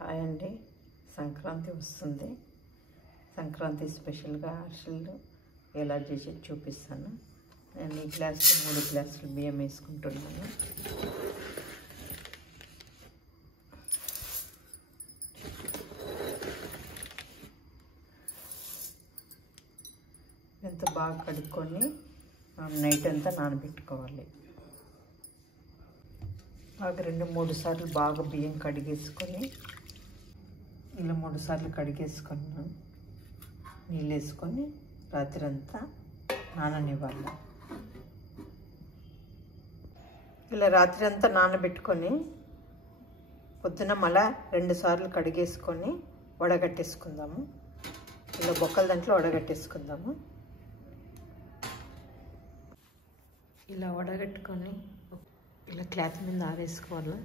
Hi అండి, సంక్రాంతి వస్తుంది. సంక్రాంతి స్పెషల్గా అరిసెలు ఎలా చేసి చూపిస్తాను. నేను ఈ గ్లాస్కి 3 గ్లాసులు బియ్యం వేసుకుంటున్నాను. ఎంత బాగా కడుక్కొని నైట్ అంతా నానబెట్టుకోవాలి. బాగా 2-3 సార్లు బాగా బియ్యం కడిగేసుకొని ఇలా 3 సార్లు కడిగేసుకున్నాను. నీళ్ళు వేసుకొని రాత్రి అంతా నాననివ్వాలి. ఇలా రాత్రి అంతా నానబెట్టుకొని పొద్దున మళ్ళా 2 సార్లు కడిగేసుకొని వడగట్టేసుకుందాము. ఇలా బొక్కల దాంట్లో వడగట్టేసుకుందాము. ఇలా వడగట్టుకొని ఇలా క్లాత్ మీద ఆరేసుకోవాలి.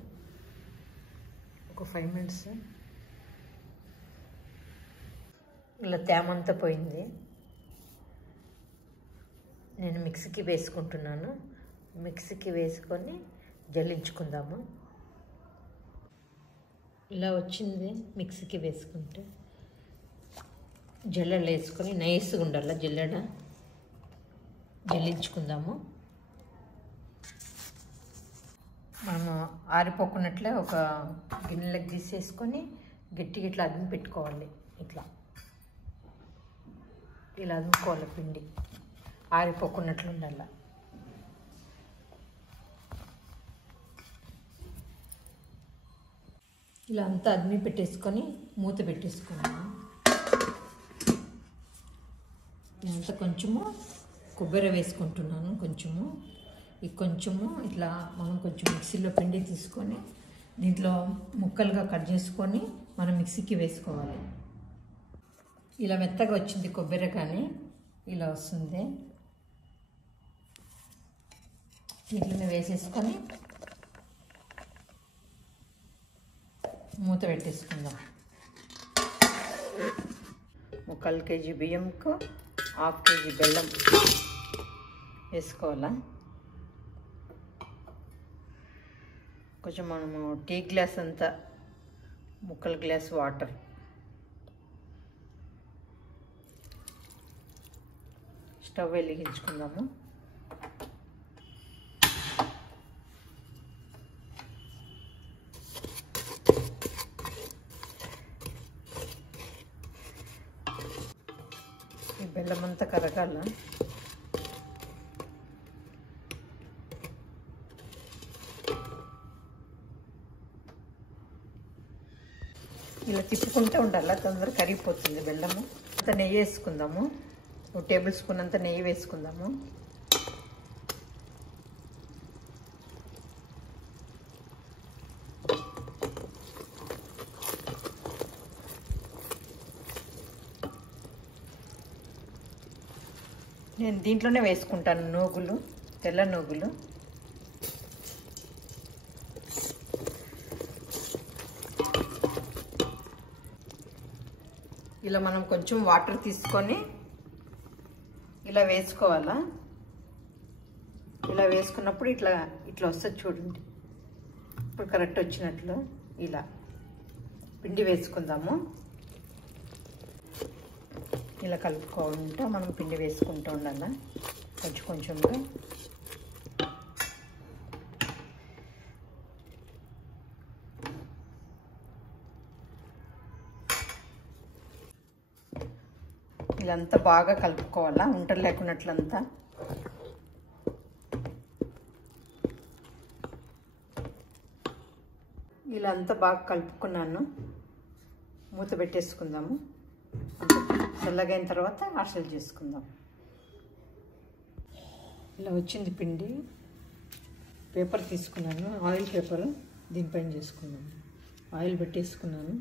ఒక 5 మినిట్స్. ఇలా తేమంతా పోయింది. నేను మిక్సీకి వేసుకుంటున్నాను. మిక్సీకి వేసుకొని జల్లించుకుందాము. ఇలా వచ్చింది. మిక్సీకి వేసుకుంటే జల్లెడలు వేసుకొని నైస్గా ఉండాలి. జల్లించుకుందాము. మనము ఆరిపోకున్నట్లే ఒక గిన్నెలకు తీసేసుకొని గట్టిగా ఇట్లా అదుము పెట్టుకోవాలి. ఇలా అదుముకోవాలి. పిండి ఆరిపోకున్నట్లు ఉండాలి. ఇలా అంతా అదిమి పెట్టేసుకొని మూత పెట్టేసుకున్నాను. నేనంతా కొంచెము కొబ్బరి వేసుకుంటున్నాను. కొంచెము ఇట్లా మనం కొంచెం మిక్సీలో పిండి తీసుకొని దీంట్లో ముక్కలుగా కట్ చేసుకొని మనం మిక్సీకి వేసుకోవాలి. ఇలా మెత్తగా వచ్చింది కొబ్బరి, కానీ ఇలా వస్తుంది. దీంట్లోనే వేసేసుకొని మూత పెట్టేసుకుందాం. 1/4 కేజీ బియ్యంకు 1/2 కేజీ బెల్లం వేసుకోవాలా. కొంచెం మనము టీ గ్లాస్ అంతా 1/4 గ్లాస్ వాటర్. స్టవ్ వెలిగించుకుందాము. ఈ బెల్లం అంతా కరగాల. ఇలా తిప్పుకుంటూ ఉండాలి, తొందరగా కరిగిపోతుంది బెల్లము. అంత నెయ్యి వేసుకుందాము. 1 టేబుల్ స్పూన్ అంత నెయ్యి వేసుకుందాము. నేను దీంట్లోనే వేసుకుంటాను నూగులు, తెల్ల నూగులు. ఇలా మనం కొంచెం వాటర్ తీసుకొని ఇలా వేసుకోవాలా. ఇలా వేసుకున్నప్పుడు ఇట్లా వస్తుంది చూడండి. ఇప్పుడు కరెక్ట్ వచ్చినట్లు ఇలా పిండి వేసుకుందాము. ఇలా కలుపుకుంటూ మనం పిండి వేసుకుంటూ ఉండాలి కొంచెంగా. ఇలా అంతా బాగా కలుపుకోవాలా, ఉంటలు లేకున్నట్లంతా. ఇలా అంతా బాగా కలుపుకున్నాను. మూత పెట్టేసుకుందాము. చల్లగైన తర్వాత అరిసెలు చేసుకుందాం. ఇలా వచ్చింది పిండి. పేపర్ తీసుకున్నాను, ఆయిల్ పేపర్. దీనిపైన చేసుకున్నాను. ఆయిల్ పెట్టేసుకున్నాను.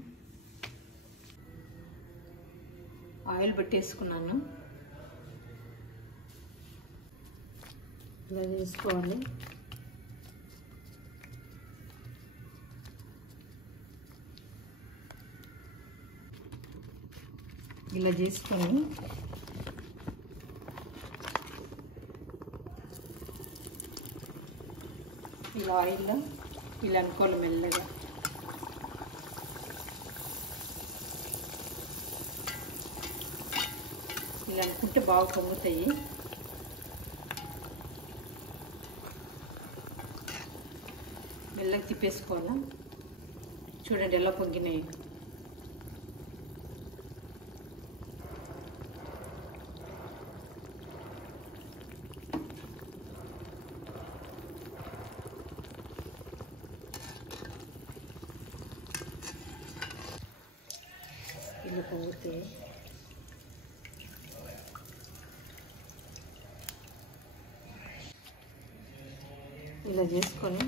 ఇలా చేసుకోవాలి. ఇలా చేసుకొని ఇలా ఆయిల్లో ఇలా అనుకోవాలి మెల్లగా. చేసుకుంటే బాగా పొంగుతాయి. మెల్లగా తిప్పేసుకోవాలా. చూడండి ఎలా పొంగినాయి. ఇలా పొంగితే ఇలా చేసుకొని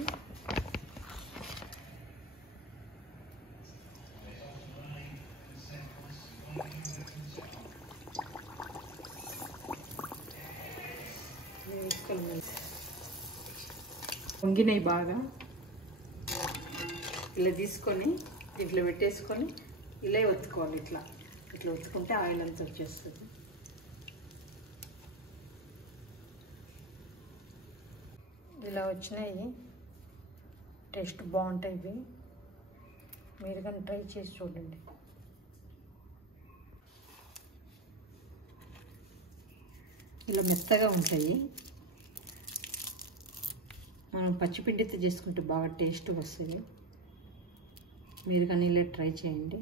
పొంగినాయి బాగా. ఇలా తీసుకొని ఇట్లా పెట్టేసుకొని ఇలా ఒత్తుకోవాలి. ఇట్లా ఇట్లా ఒత్తుకుంటే ఆయిల్ అంతా వచ్చేస్తుంది. ఇలా వచ్చినాయి. టేస్ట్ బాగుంటాయి ఇవి. మీరు కానీ ట్రై చేసి చూడండి. ఇలా మెత్తగా ఉంటాయి. మనం పచ్చిపిండితో చేసుకుంటే బాగా టేస్ట్ వస్తుంది. మీరు కానీ ఇలా ట్రై చేయండి.